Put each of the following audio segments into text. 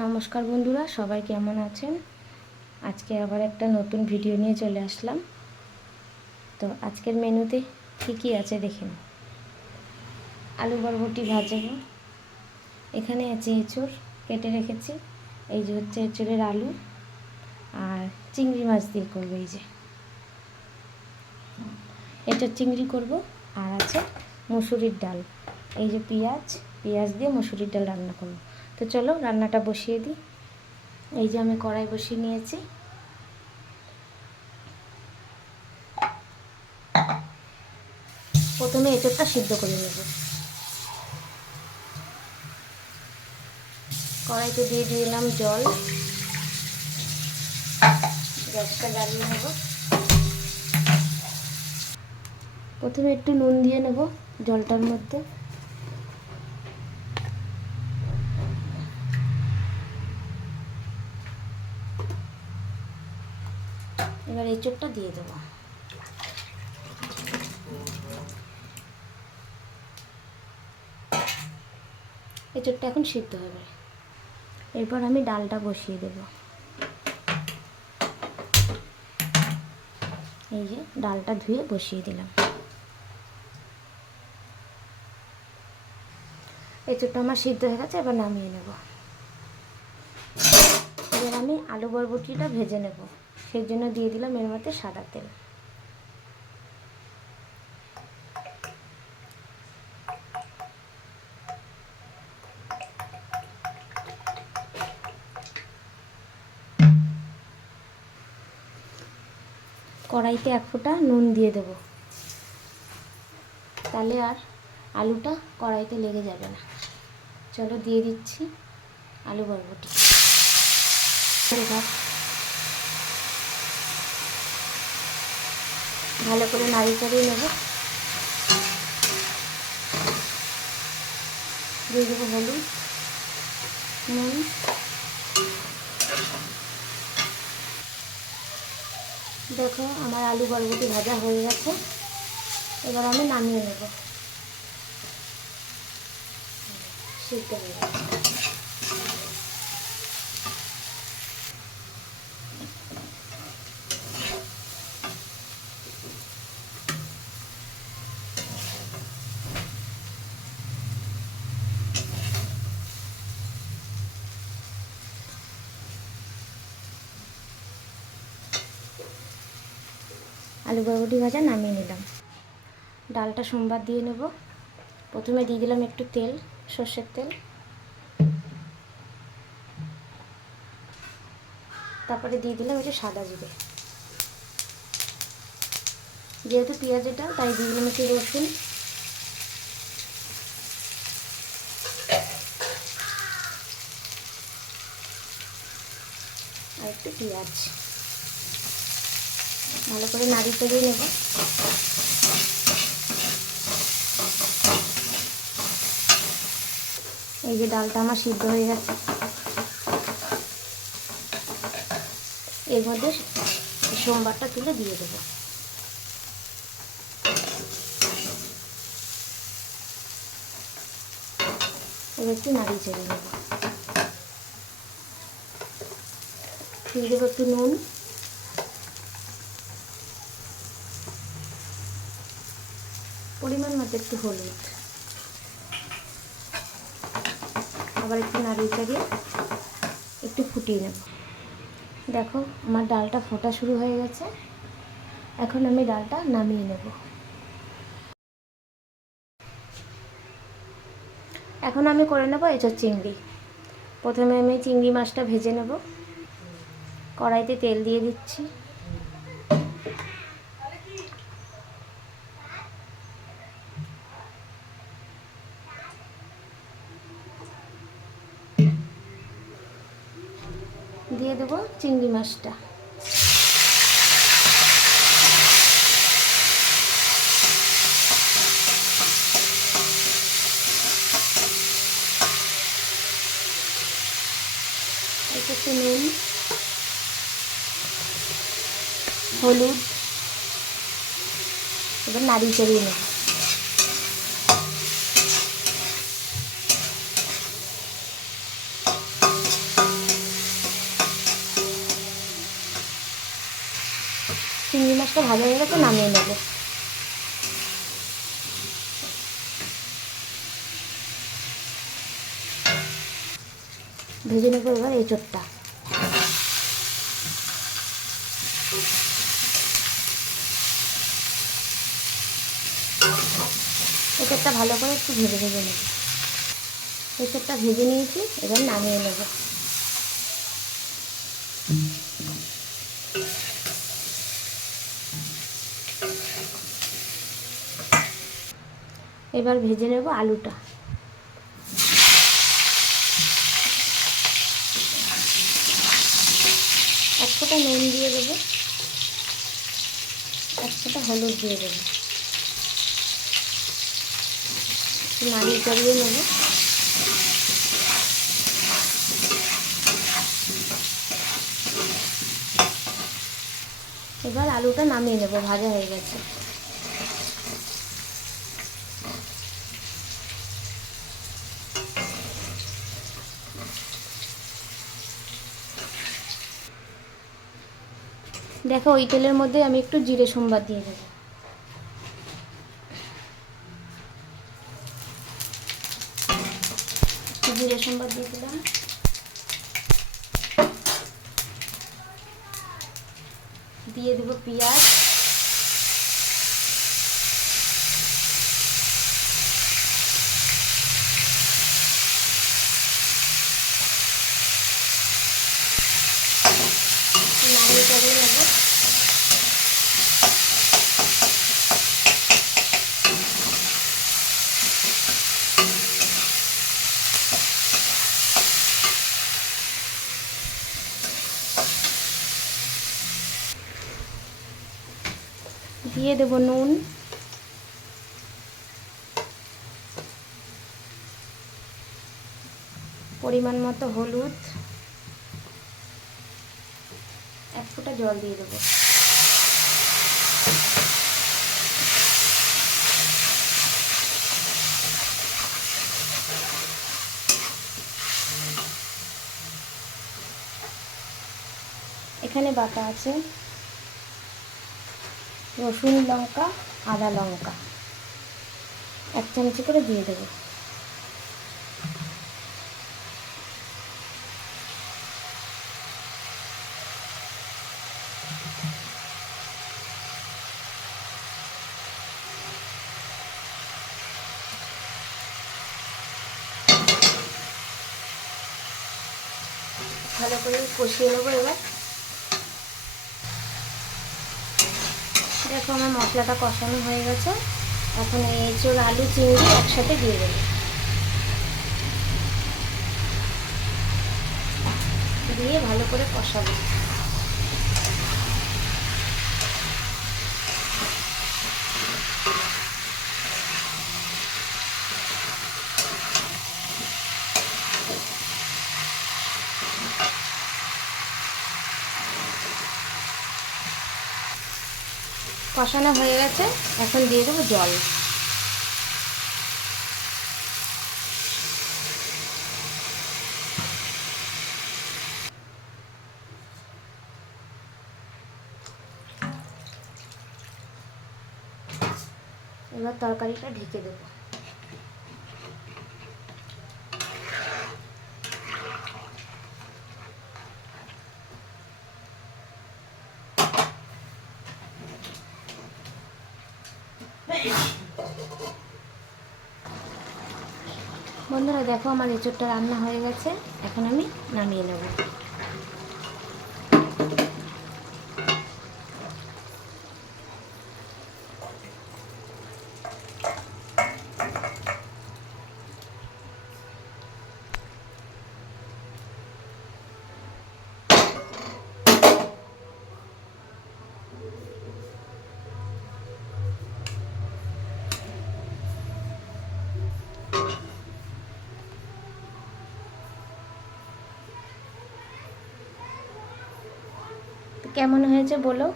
নমস্কার বন্ধুরা, সবাই কেমন আছেন? আজকে আবার একটা নতুন ভিডিও নিয়ে চলে আসলাম। তো আজকের মেনুতে কী আছে দেখেন। আলু বরবটি ভাজবো। এখানে আছে এঁচড় কেটে রেখেছি। এই যে হচ্ছে এঁচড়ের আলু, আর চিংড়ি মাছ দিয়ে করবো। এই যে এঁচড় চিংড়ি করব। আর আছে মুসুরির ডাল। এই যে পেঁয়াজ দিয়ে মুসুরির ডাল রান্না করব। তো চলো রান্নাটা বসিয়ে দিই। এই যে আমি কড়াই বসিয়ে নিয়েছি। প্রথমে এঁচড়টা সিদ্ধ করে নেব। কড়াইতে দিয়ে দিলাম জল। গ্যাসটা জ্বালিয়ে নেব। প্রথমে একটু নুন দিয়ে নেব জলটার মধ্যে। এবার এঁচড়টা দিয়ে দেবো। এঁচড়টা এখন সিদ্ধ হবে। এরপর আমি ডালটা বসিয়ে দেব। এই যে ডালটা ধুয়ে বসিয়ে দিলাম। এঁচড়টা আমার সিদ্ধ হয়ে গেছে, এবার নামিয়ে নেব। এবার আমি আলু বরবটিটা ভেজে নেব। সেই জন্য দিয়ে দিলাম এর মধ্যে সাদা তেল। কড়াইতে এক ফোঁটা নুন দিয়ে দেব, তাহলে আর আলুটা কড়াইতে লেগে যাবে না। চলো দিয়ে দিচ্ছি আলু বরবটি। ভালো করে নাড়িয়ে চাড়িয়ে নেব। দিয়ে দেবো হলুদ, নুন। দেখো আমার আলু বরবটি ভাজা হয়ে গেছে। এবার আমি নামিয়ে নেব। সিদ্ধ হয়ে গেছে। আলু বরবটি ভাজা নামিয়ে নিলাম। ডালটা সোমবার দিয়ে নেব। প্রথমে দিয়ে দিলাম একটু তেল, সর্ষের তেল। তারপরে দিয়ে দিলাম একটু সাদা জিরে। যেহেতু পেঁয়াজের ডাল তাই দিয়ে দিলাম একটু রসুন, আর একটু পেঁয়াজ। ভালো করে নাড়িয়ে চাড়িয়ে নেব। এই যে ডালটা আমার সিদ্ধ হয়ে গেছে। এর মধ্যে সোমবারটা তুলে দিয়ে দেবো। এবার একটু নাড়িয়ে চাড়িয়ে নেব। দিয়ে দেবো একটু নুন, পরিমাণ মতো একটু হলুদ। আবার একটু নাড়িয়ে চাড়িয়ে একটু ফুটিয়ে নেব। দেখো আমার ডালটা ফোটা শুরু হয়ে গেছে। এখন আমি ডালটা নামিয়ে নেব। এখন আমি করে নেব এঁচড় চিংড়ি। প্রথমে আমি চিংড়ি মাছটা ভেজে নেব। কড়াইতে তেল দিয়ে দিচ্ছি। দিয়ে দেবো চিংড়ি মাছটা। একটু নুন, হলুদ। এবার নাড়িয়ে চাড়িয়ে নেব। চিংড়ি মাছটা ভাজা হয়ে গেছে, নামিয়ে নেব। ভেজে নেব এবার এঁচোড়টা। এঁচোড়টা ভালো করে একটু ভেজে নেব। এঁচোড়টা ভেজে নিয়েছি, এবার নামিয়ে নেব। এবার ভেজে নেব আলুটা। এক ফোঁটা নুন দিয়ে দেবো, এক ফোঁটা হলুদ দিয়ে দেবো, নাড়িয়ে চাড়িয়ে নেব। এবার আলুটা নামিয়ে নেব, ভাজা হয়ে গেছে। দেখো ওই তেলের মধ্যে আমি একটু জিরে সম্বার দিয়ে দেবো। জিরে সম্বার দিয়ে দিলাম। দিয়ে দেবো পেঁয়াজ, নাড়িয়ে চাড়িয়ে নেব। দিয়ে দেব নুন, পরিমাণ মতো হলুদ, এক ফোঁটা জল দিয়ে দেবো। এখানে বাটা আছে রসুন, লঙ্কা, আদা, লঙ্কা, 1 চামচ করে দিয়ে দেবো। ভালো করে কষিয়ে নেবো। এবার দেখো আমার মশলাটা কষানো হয়ে গেছে। এখন এই এঁচোড়, আলু, চিংড়ি একসাথে দিয়ে দেবো। দিয়ে ভালো করে কষাবো। কষানো হয়ে গেছে, এখন দিয়ে দেবো জল। এবার তরকারিটা ঢেকে দেবো। বন্ধুরা দেখো আমার এঁচোড়টা রান্না হয়ে গেছে, এখন আমি নামিয়ে নেব। কেমন হয়েছে বলো,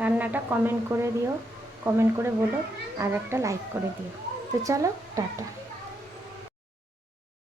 রান্নাটা কমেন্ট করে দিও, কমেন্ট করে বলো, আর একটা লাইক করে দিও। তো চলো টাটা।